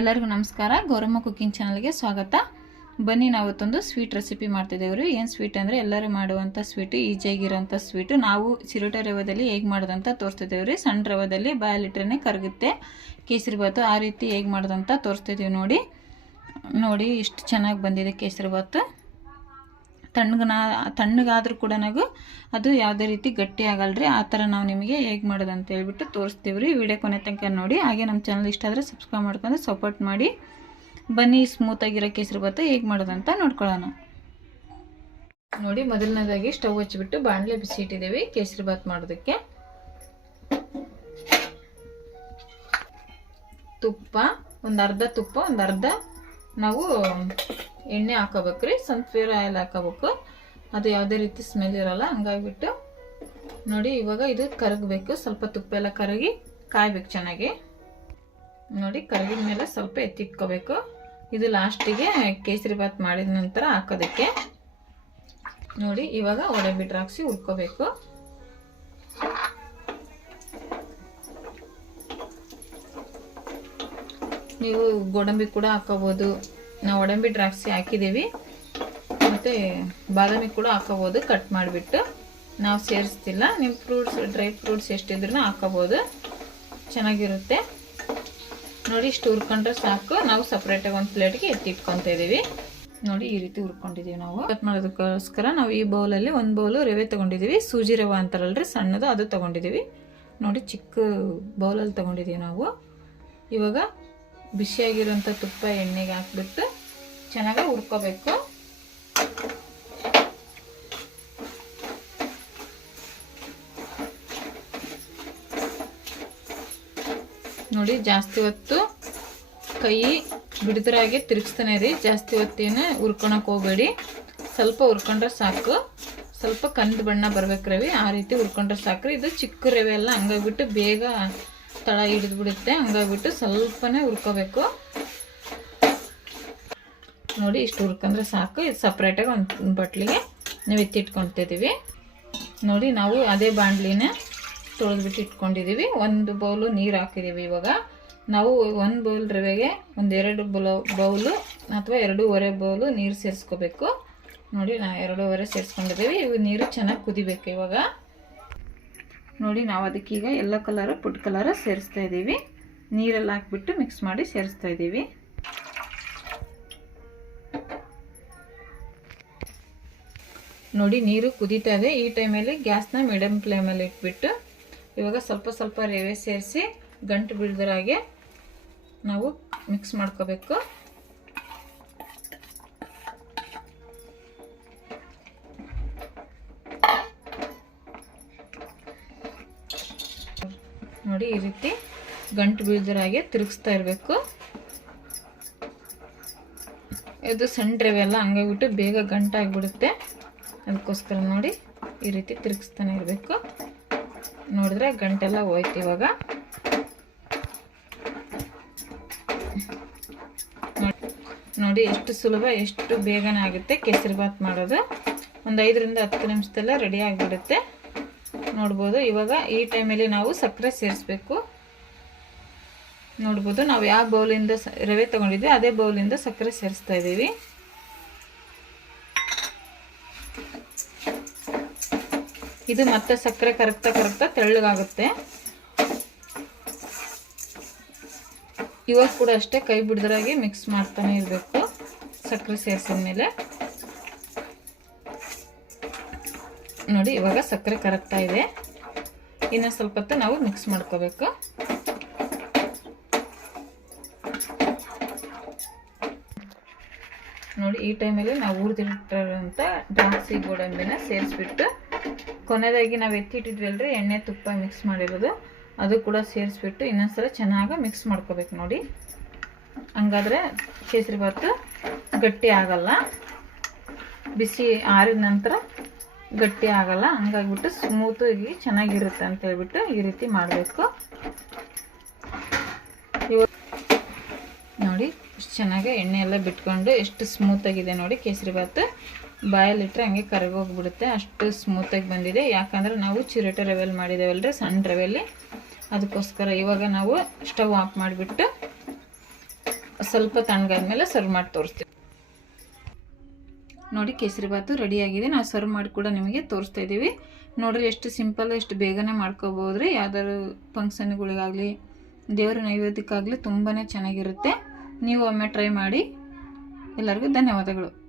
ಎಲ್ಲರಿಗೂ ನಮಸ್ಕಾರ. ಗೌರಮ್ಮ ಕುಕ್ಕಿಂಗ್ ಚಾನಲ್ಗೆ ಸ್ವಾಗತ. ಬನ್ನಿ ನಾವತ್ತೊಂದು ಸ್ವೀಟ್ ರೆಸಿಪಿ ಮಾಡ್ತಿದ್ದೇವೆ ರೀ ಏನು ಸ್ವೀಟ್ ಅಂದರೆ ಎಲ್ಲರೂ ಮಾಡುವಂಥ ಸ್ವೀಟು ಈಜಿಯಾಗಿರೋಂಥ ಸ್ವೀಟು ನಾವು ಚಿರೋಟ ರವದಲ್ಲಿ ಹೇಗೆ ಮಾಡೋದಂತ ತೋರಿಸ್ತಿದ್ದೇವೆ ರೀ ಸಣ್ಣ ರವದಲ್ಲಿ ಬಾಯಲ್ಲಿಟ್ರೆ ಕರಗುತ್ತೆ. ಕೇಸರಿ ಬಾತು ಆ ರೀತಿ ಹೇಗೆ ಮಾಡೋದಂತ ತೋರಿಸ್ತಿದ್ದೀವಿ ನೋಡಿ. ನೋಡಿ ಇಷ್ಟು ಚೆನ್ನಾಗಿ ಬಂದಿದೆ ಕೇಸರಿ ಬಾತು. ತಣ್ಣಗನ, ತಣ್ಣಗಾದ್ರೂ ಕೂಡ ನಾವು ಅದು ಯಾವುದೇ ರೀತಿ ಗಟ್ಟಿ ಆಗಲ್ರಿ. ಆ ಥರ ನಾವು ನಿಮಗೆ ಹೇಗೆ ಮಾಡೋದು ಅಂತ ಹೇಳ್ಬಿಟ್ಟು ತೋರಿಸ್ತೀವಿ ರೀ. ವಿಡಿಯೋ ಕೊನೆ ತನಕ ನೋಡಿ. ಹಾಗೆ ನಮ್ಮ ಚಾನಲ್ ಇಷ್ಟ ಆದರೆ ಸಬ್ಸ್ಕ್ರೈಬ್ ಮಾಡ್ಕೊಂಡು ಸಪೋರ್ಟ್ ಮಾಡಿ. ಬನ್ನಿ ಸ್ಮೂತಾಗಿರೋ ಕೇಸರಿ ಭಾತ ಹೇಗೆ ಮಾಡೋದಂತ ನೋಡ್ಕೊಳ್ಳೋಣ. ನೋಡಿ, ಮೊದಲನೇದಾಗಿ ಸ್ಟವ್ ಹಚ್ಚಿಬಿಟ್ಟು ಬಾಣಲೆ ಬಿಸಿ ಇಟ್ಟಿದ್ದೀವಿ ಕೇಸರಿ ಭಾತ್ ಮಾಡೋದಕ್ಕೆ. ತುಪ್ಪ, ಒಂದು ಅರ್ಧ ತುಪ್ಪ, ಒಂದು ಅರ್ಧ ನಾವು ಎಣ್ಣೆ ಹಾಕೋಬೇಕ್ರಿ ಸನ್ಫ್ಲವರ್ ಆಯಿಲ್ ಹಾಕೋಬೇಕು. ಅದು ಯಾವುದೇ ರೀತಿ ಸ್ಮೆಲ್ ಇರಲ್ಲ ಹಂಗಾಗಿಬಿಟ್ಟು ನೋಡಿ ಇವಾಗ ಇದು ಕರಗಬೇಕು, ಸ್ವಲ್ಪ ತುಪ್ಪ ಎಲ್ಲ ಕರಗಿ ಕಾಯಬೇಕು ಚೆನ್ನಾಗಿ. ನೋಡಿ ಕರಗಿದ ಮೇಲೆ ಸ್ವಲ್ಪ ಎತ್ತಿಟ್ಕೋಬೇಕು ಇದು ಲಾಸ್ಟಿಗೆ ಕೇಸರಿ ಭಾತ್ ಮಾಡಿದ ನಂತರ ಹಾಕೋದಕ್ಕೆ. ನೋಡಿ ಇವಾಗ ಒಡೆ ಬಿಟ್ರೆ ಹಾಕ್ಸಿ ನೀವು ಗೋಡಂಬಿ ಕೂಡ ಹಾಕೋಬೋದು. ನಾವು ಒಡಂಬಿ ದ್ರಾಕ್ಷಿ ಹಾಕಿದ್ದೀವಿ. ಮತ್ತು ಬಾದಾಮಿ ಕೂಡ ಹಾಕೋಬೋದು ಕಟ್ ಮಾಡಿಬಿಟ್ಟು. ನಾವು ಸೇರಿಸ್ತಿಲ್ಲ. ನಿಮ್ಮ ಫ್ರೂಟ್ಸ್, ಡ್ರೈ ಫ್ರೂಟ್ಸ್ ಎಷ್ಟಿದ್ರೂ ಹಾಕೋಬೋದು. ಚೆನ್ನಾಗಿರುತ್ತೆ. ನೋಡಿ, ಇಷ್ಟು ಹುರ್ಕೊಂಡ್ರೆ ಸಾಕು. ನಾವು ಸಪ್ರೇಟಾಗಿ ಒಂದು ಪ್ಲೇಟ್ಗೆ ಎತ್ತಿಟ್ಕೊತಾ ಇದ್ದೀವಿ. ನೋಡಿ, ಈ ರೀತಿ ಹುರ್ಕೊಂಡಿದ್ದೀವಿ ನಾವು. ಕಟ್ ಮಾಡೋದಕ್ಕೋಸ್ಕರ ನಾವು ಈ ಬೌಲಲ್ಲಿ ಒಂದು ಬೌಲು ರವೆ ತೊಗೊಂಡಿದ್ದೀವಿ. ಸೂಜಿ ರವೆ ಅಂತಾರಲ್ರಿ, ಸಣ್ಣದು, ಅದು ತೊಗೊಂಡಿದ್ದೀವಿ. ನೋಡಿ, ಚಿಕ್ಕ ಬೌಲಲ್ಲಿ ತೊಗೊಂಡಿದ್ದೀವಿ ನಾವು. ಇವಾಗ ಬಿಸಿಯಾಗಿರೋಂಥ ತುಪ್ಪ ಎಣ್ಣೆಗೆ ಹಾಕ್ಬಿಟ್ಟು ಚೆನ್ನಾಗಿ ಹುರ್ಕೋಬೇಕು. ನೋಡಿ, ಜಾಸ್ತಿ ಹೊತ್ತು ಕೈ ಬಿಡದ್ರಾಗೆ ತಿರುಗಿಸ್ತಾನೆ ರೀ. ಜಾಸ್ತಿ ಹೊತ್ತೇನು ಹುರ್ಕೊಳಕ್ಕೆ ಹೋಗಬೇಡಿ. ಸ್ವಲ್ಪ ಹುರ್ಕೊಂಡ್ರೆ ಸಾಕು. ಸ್ವಲ್ಪ ಕಂದು ಬಣ್ಣ ಬರ್ಬೇಕು ರವಿ ಆ ರೀತಿ ಹುರ್ಕೊಂಡ್ರೆ ಸಾಕು ಇದು ಚಿಕ್ಕ ರವೆ ಎಲ್ಲ ಹಂಗಾಗ್ಬಿಟ್ಟು ಬೇಗ ತಳ ಹಿಡಿದು ಬಿಡುತ್ತೆ ಹಂಗಾಗ್ಬಿಟ್ಟು ಸ್ವಲ್ಪನೇ ಹುರ್ಕೋಬೇಕು. ನೋಡಿ, ಇಷ್ಟು ಹುರ್ಕೊಂಡ್ರೆ ಸಾಕು. ಇದು ಸಪ್ರೇಟಾಗಿ ಒಂದು ಬಟ್ಲಿಗೆ ನಾವು ಎತ್ತಿಟ್ಕೊತಿದ್ದೀವಿ ನೋಡಿ, ನಾವು ಅದೇ ಬಾಣಲಿನ ತೊಳೆದ್ಬಿಟ್ಟು ಇಟ್ಕೊಂಡಿದ್ದೀವಿ ಒಂದು ಬೌಲು ನೀರು ಹಾಕಿದ್ದೀವಿ ಇವಾಗ. ನಾವು ಒಂದು ಬೌಲ್ ರವೆಗೆ ಒಂದೆರಡು ಬೌಲು ಬೌಲು ಅಥವಾ ಎರಡೂವರೆ ಬೌಲು ನೀರು ಸೇರಿಸ್ಕೋಬೇಕು. ನೋಡಿ, ನಾ ಎರಡೂವರೆ ಸೇರಿಸ್ಕೊಂಡಿದ್ದೀವಿ ಇವು ನೀರು ಚೆನ್ನಾಗಿ ಕುದಿಬೇಕು ಇವಾಗ. ನೋಡಿ, ನಾವು ಅದಕ್ಕೆ ಈಗ ಎಲ್ಲ ಕಲರು ಪುಡ್ ಕಲರ ಸೇರಿಸ್ತಾ ಇದ್ದೀವಿ. ನೀರಲ್ಲಿ ಹಾಕ್ಬಿಟ್ಟು ಮಿಕ್ಸ್ ಮಾಡಿ ಸೇರಿಸ್ತಾ ಇದ್ದೀವಿ. ನೋಡಿ, ನೀರು ಕುದೀತಾ ಇದೆ. ಈ ಟೈಮಲ್ಲಿ ಗ್ಯಾಸ್ನ ಮೀಡಿಯಮ್ ಫ್ಲೇಮಲ್ಲಿ ಇಟ್ಬಿಟ್ಟು ಇವಾಗ ಸ್ವಲ್ಪ ಸ್ವಲ್ಪ ರವೆ ಸೇರಿಸಿ ಗಂಟು ಬೀಳ್ದರಾಗೆ ನಾವು ಮಿಕ್ಸ್ ಮಾಡ್ಕೋಬೇಕು. ನೋಡಿ ಈ ರೀತಿ ಗಂಟು ಬೀಳ್ದರಾಗೆ ತಿರುಗಿಸ್ತಾ ಇರಬೇಕು. ಇದು ಸಣ್ಣ ರವೆ ಎಲ್ಲ ಹಂಗಾಗ್ಬಿಟ್ಟು ಬೇಗ ಗಂಟಾಗ್ಬಿಡುತ್ತೆ. ಅದಕ್ಕೋಸ್ಕರ ನೋಡಿ ಈ ರೀತಿ ತಿರುಗಿಸ್ತಾನೆ ಇರಬೇಕು. ನೋಡಿದ್ರೆ ಗಂಟೆಲ್ಲ ಹೋಯ್ತು ಇವಾಗ. ನೋಡಿ ಎಷ್ಟು ಸುಲಭ, ಎಷ್ಟು ಬೇಗನೆ ಆಗುತ್ತೆ ಕೇಸರಿ ಭಾತ್ ಮಾಡೋದು. ಒಂದು ಐದರಿಂದ ಹತ್ತು ನಿಮಿಷದಲ್ಲ ರೆಡಿ ಆಗಿಬಿಡುತ್ತೆ. ನೋಡ್ಬೋದು. ಇವಾಗ ಈ ಟೈಮಲ್ಲಿ ನಾವು ಸಕ್ಕರೆ ಸೇರಿಸ್ಬೇಕು. ನೋಡ್ಬೋದು, ನಾವು ಯಾವ ಬೌಲಿಂದ ರವೆ ತೊಗೊಂಡಿದ್ವಿ, ಅದೇ ಬೌಲಿಂದ ಸಕ್ಕರೆ ಸೇರಿಸ್ತಾ ಇದ್ದೀವಿ. ಇದು ಮತ್ತೆ ಸಕ್ಕರೆ ಕರಗ್ತಾ ಕರಗ್ತಾ ತೆಳ್ಳಗಾಗುತ್ತೆ. ಇವಾಗ ಕೂಡ ಅಷ್ಟೇ ಕೈ ಬಿಡದ್ರಾಗಿ ಮಿಕ್ಸ್ ಮಾಡ್ತಾನೆ ಇರಬೇಕು, ಸಕ್ಕರೆ ಸೇರಿಸಿದ ಮೇಲೆ ನೋಡಿ, ಇವಾಗ ಸಕ್ಕರೆ ಕರಗ್ತಾ ಇದೆ. ಇನ್ನು ಸ್ವಲ್ಪ ಹೊತ್ತು ನಾವು ಮಿಕ್ಸ್ ಮಾಡ್ಕೋಬೇಕು. ನೋಡಿ, ಈ ಟೈಮಲ್ಲಿ ನಾವು ಹುರಿದಿಟ್ಟಿರೋಂಥ ದ್ರಾಕ್ಷಿ ಗೋಡಂಬಿನ ಸೇರಿಸ್ಬಿಟ್ಟು ಕೊನೆಯದಾಗಿ ನಾವು ಎತ್ತಿಟ್ಟಿದ್ವಲ್ರಿ, ಎಣ್ಣೆ ತುಪ್ಪ ಮಿಕ್ಸ್ ಮಾಡಿರೋದು. ಅದು ಕೂಡ ಸೇರಿಸ್ಬಿಟ್ಟು ಇನ್ನೊಂದ್ಸಲ ಚೆನ್ನಾಗಿ ಮಿಕ್ಸ್ ಮಾಡ್ಕೋಬೇಕು ನೋಡಿ. ಹಂಗಾದ್ರೆ ಕೇಸರಿ ಭಾತು ಗಟ್ಟಿ ಆಗಲ್ಲ. ಬಿಸಿ ಆರಿದ ನಂತರ ಗಟ್ಟಿ ಆಗಲ್ಲ. ಹಂಗಾಗ್ಬಿಟ್ಟು ಸ್ಮೂತಾಗಿ ಚೆನ್ನಾಗಿರುತ್ತೆ ಅಂತ ಹೇಳ್ಬಿಟ್ಟು ಈ ರೀತಿ ಮಾಡಬೇಕು. ನೋಡಿ, ಇಷ್ಟು ಚೆನ್ನಾಗಿ ಎಣ್ಣೆ ಎಲ್ಲ ಬಿಟ್ಕೊಂಡು ಎಷ್ಟು ಸ್ಮೂತಾಗಿದೆ ನೋಡಿ ಕೇಸರಿ ಬಾಯಲ್ಲಿಟ್ಟರೆ ಹಂಗೆ ಕರಗೋಗ್ಬಿಡುತ್ತೆ ಅಷ್ಟು ಸ್ಮೂತಾಗಿ ಬಂದಿದೆ. ಯಾಕಂದರೆ ನಾವು ಚಿರೋಟ ರವೆಲ್ ಮಾಡಿದ್ದೇವಲ್ರಿ ಸಣ್ಣ ರವೆಯಲ್ಲಿ ಅದಕ್ಕೋಸ್ಕರ ಇವಾಗ ನಾವು ಸ್ಟವ್ ಆಫ್ ಮಾಡಿಬಿಟ್ಟು ಸ್ವಲ್ಪ ತಣ್ಣಗಾದ್ಮೇಲೆ ಸರ್ವ್ ಮಾಡಿ ತೋರಿಸ್ತೀವಿ. ನೋಡಿ ಕೇಸರಿ ಬಾತು ರೆಡಿಯಾಗಿದೆ ನಾವು ಸರ್ವ್ ಮಾಡಿ ಕೂಡ ನಿಮಗೆ ತೋರಿಸ್ತಾ ಇದ್ದೀವಿ. ನೋಡ್ರಿ ಎಷ್ಟು ಸಿಂಪಲ್ ಎಷ್ಟು ಬೇಗನೆ ಮಾಡ್ಕೋಬೋದ್ರಿ. ಯಾವ್ದಾದ್ರು ಫಂಕ್ಷನ್ಗಳಿಗಾಗಲಿ ದೇವರ ನೈವೇದ್ಯಕ್ಕಾಗಲಿ ತುಂಬಾ ಚೆನ್ನಾಗಿರುತ್ತೆ. ನೀವು ಒಮ್ಮೆ ಟ್ರೈ ಮಾಡಿ. ಎಲ್ಲರಿಗೂ ಧನ್ಯವಾದಗಳು.